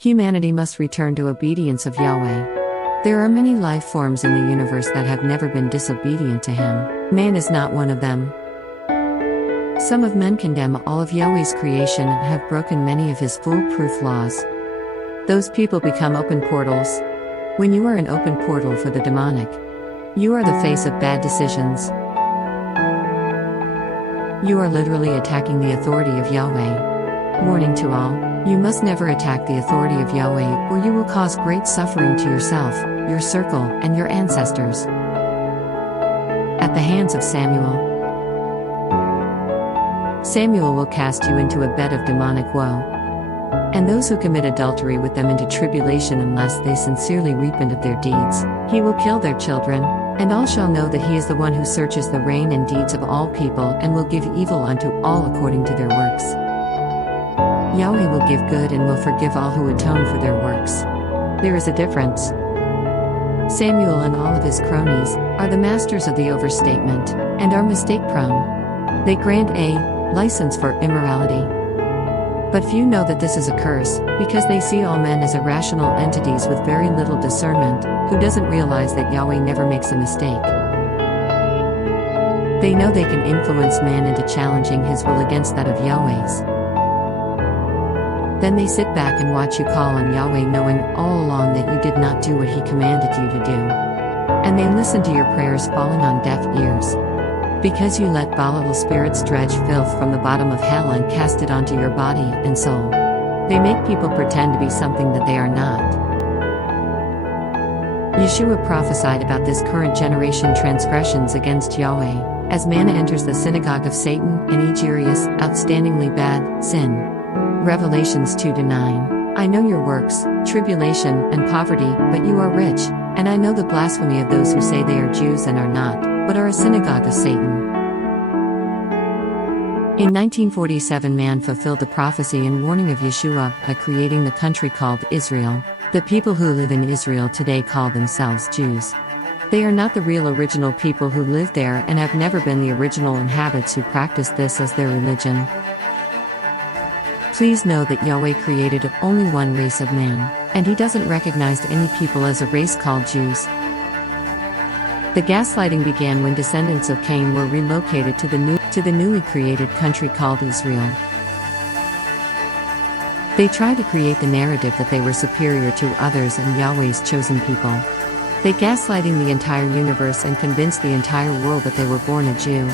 Humanity must return to obedience of Yahweh. There are many life forms in the universe that have never been disobedient to Him. Man is not one of them. Some of men condemn all of Yahweh's creation and have broken many of His foolproof laws. Those people become open portals. When you are an open portal for the demonic, you are the face of bad decisions. You are literally attacking the authority of Yahweh. Warning to all, you must never attack the authority of Yahweh, or you will cause great suffering to yourself, your circle, and your ancestors. At the hands of Samuel. Samuel will cast you into a bed of demonic woe, and those who commit adultery with them into tribulation unless they sincerely repent of their deeds. He will kill their children, and all shall know that He is the one who searches the rein and deeds of all people and will give evil unto all according to their works. Yahweh will give good and will forgive all who atone for their works. There is a difference. Samuel and all of his cronies are the masters of the overstatement and are mistake-prone. They grant a license for immorality. But few know that this is a curse, because they see all men as irrational entities with very little discernment, who doesn't realize that Yahweh never makes a mistake. They know they can influence man into challenging his will against that of Yahweh's. Then they sit back and watch you call on Yahweh, knowing all along that you did not do what He commanded you to do. And they listen to your prayers falling on deaf ears. Because you let volatile spirits dredge filth from the bottom of hell and cast it onto your body and soul. They make people pretend to be something that they are not. Yeshua prophesied about this current generation transgressions against Yahweh, as manna enters the synagogue of Satan, an egregious, outstandingly bad sin. Revelations 2-9. I know your works, tribulation, and poverty, but you are rich, and I know the blasphemy of those who say they are Jews and are not, but are a synagogue of Satan. In 1947, man fulfilled the prophecy and warning of Yeshua by creating the country called Israel. The people who live in Israel today call themselves Jews. They are not the real original people who live there and have never been the original inhabitants who practice this as their religion. Please know that Yahweh created only one race of man, and He doesn't recognize any people as a race called Jews. The gaslighting began when descendants of Cain were relocated to the newly created country called Israel. They tried to create the narrative that they were superior to others and Yahweh's chosen people. They gaslighting the entire universe and convinced the entire world that they were born a Jew.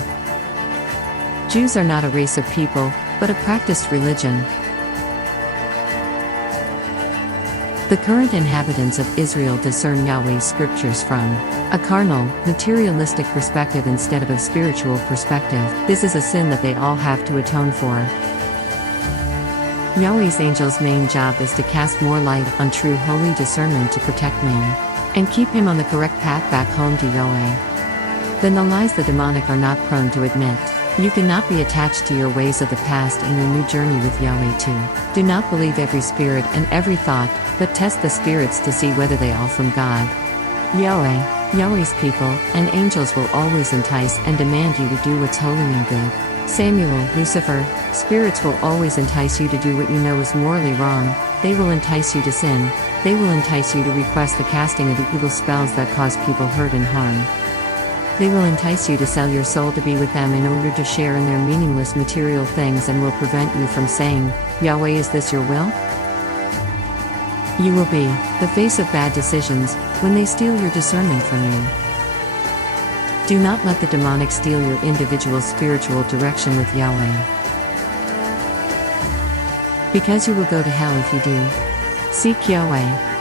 Jews are not a race of people, but a practiced religion. The current inhabitants of Israel discern Yahweh's scriptures from a carnal, materialistic perspective instead of a spiritual perspective. This is a sin that they all have to atone for. Yahweh's angels' main job is to cast more light on true holy discernment to protect man, and keep him on the correct path back home to Yahweh. Then the lies the demonic are not prone to admit. You cannot be attached to your ways of the past in your new journey with Yahweh too. Do not believe every spirit and every thought, but test the spirits to see whether they are from God. Yahweh's people, and angels will always entice and demand you to do what's holy and good. Samuel, Lucifer, spirits will always entice you to do what you know is morally wrong. They will entice you to sin. They will entice you to request the casting of the evil spells that cause people hurt and harm. They will entice you to sell your soul to be with them in order to share in their meaningless material things and will prevent you from saying, Yahweh, is this your will? You will be the face of bad decisions when they steal your discernment from you. Do not let the demonic steal your individual spiritual direction with Yahweh, because you will go to hell if you do. Seek Yahweh.